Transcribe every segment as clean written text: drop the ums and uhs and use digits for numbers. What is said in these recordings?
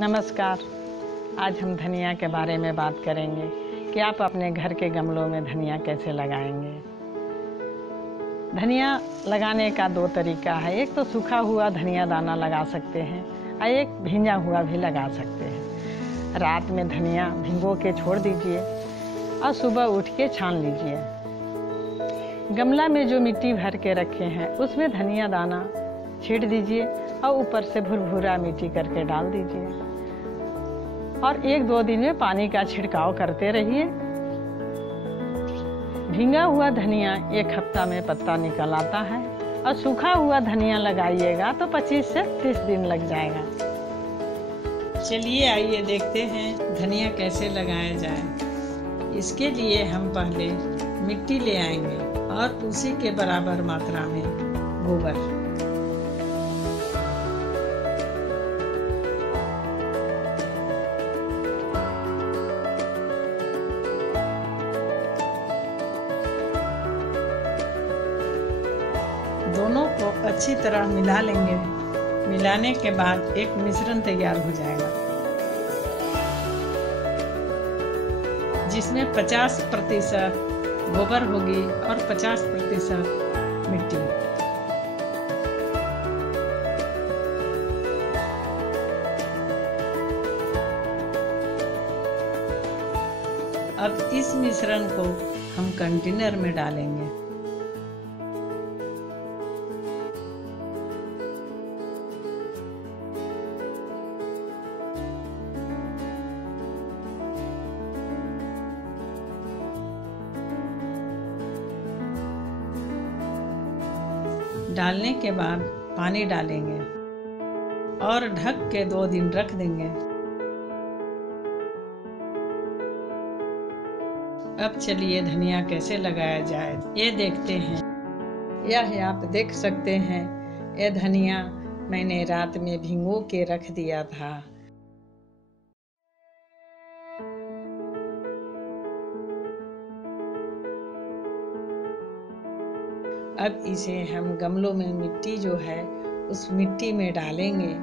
नमस्कार। आज हम धनिया के बारे में बात करेंगे कि आप अपने घर के गमलों में धनिया कैसे लगाएंगे। धनिया लगाने का दो तरीका है। एक तो सूखा हुआ धनिया दाना लगा सकते हैं और एक भींजा हुआ भी लगा सकते हैं। रात में धनिया भिगो के छोड़ दीजिए और सुबह उठ के छान लीजिए। गमला में जो मिट्टी भर के रखे हैं उसमें धनिया दाना छींट दीजिए और ऊपर से भुरभुरा मिट्टी करके डाल दीजिए और 1-2 दिन में पानी का छिड़काव करते रहिए। भींगा हुआ धनिया 1 हफ्ता में पत्ता निकल आता है और सूखा हुआ धनिया लगाइएगा तो 25 से 30 दिन लग जाएगा। चलिए आइए देखते हैं धनिया कैसे लगाया जाए। इसके लिए हम पहले मिट्टी ले आएंगे और उसी के बराबर मात्रा में गोबर। दोनों को अच्छी तरह मिला लेंगे। मिलाने के बाद एक मिश्रण तैयार हो जाएगा जिसमें 50% गोबर होगी और 50% मिट्टी। अब इस मिश्रण को हम कंटेनर में डालेंगे। डालने के बाद पानी डालेंगे और ढक के 2 दिन रख देंगे। अब चलिए धनिया कैसे लगाया जाए ये देखते हैं। यह आप देख सकते हैं, यह धनिया मैंने रात में भिगो के रख दिया था। अब इसे हम गमलों में मिट्टी जो है उस मिट्टी में डालेंगे।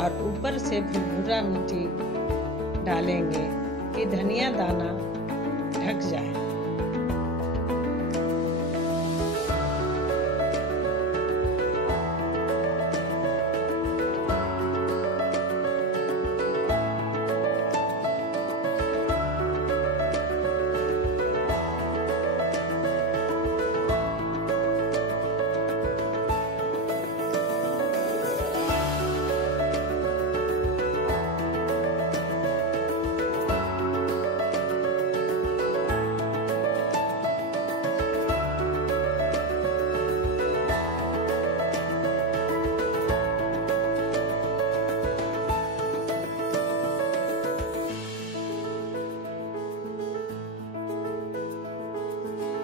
और ऊपर से भुरभुरा मिट्टी डालेंगे कि धनिया दाना ढक जाए।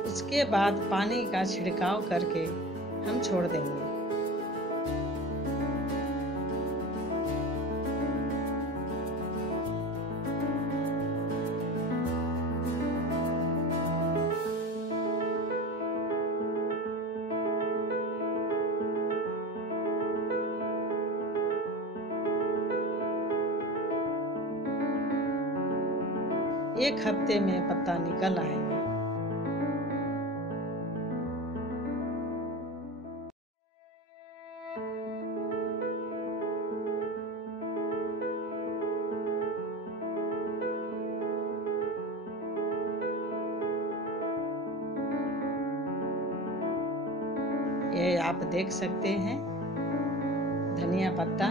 उसके बाद पानी का छिड़काव करके हम छोड़ देंगे। एक हफ्ते में पत्ता निकल आएंगे। ये आप देख सकते हैं, धनिया पत्ता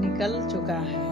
निकल चुका है।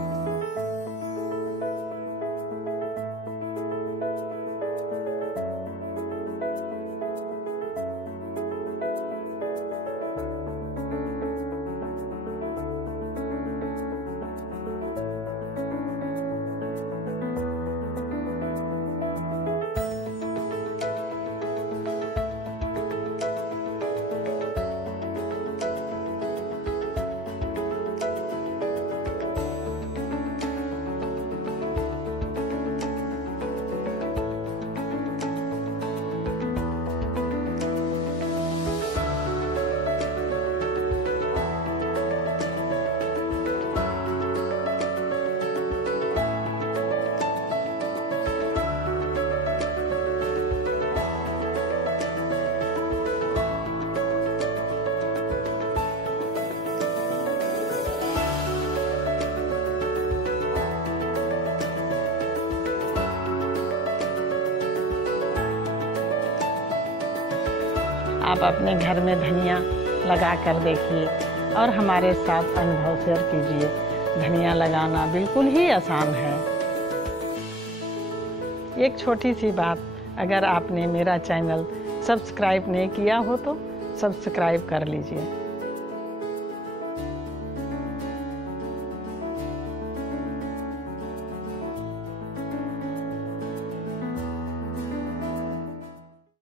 आप अपने घर में धनिया लगा कर देखिए और हमारे साथ अनुभव शेयर कीजिए। धनिया लगाना बिल्कुल ही आसान है। एक छोटी सी बात, अगर आपने मेरा चैनल सब्सक्राइब नहीं किया हो तो सब्सक्राइब कर लीजिए।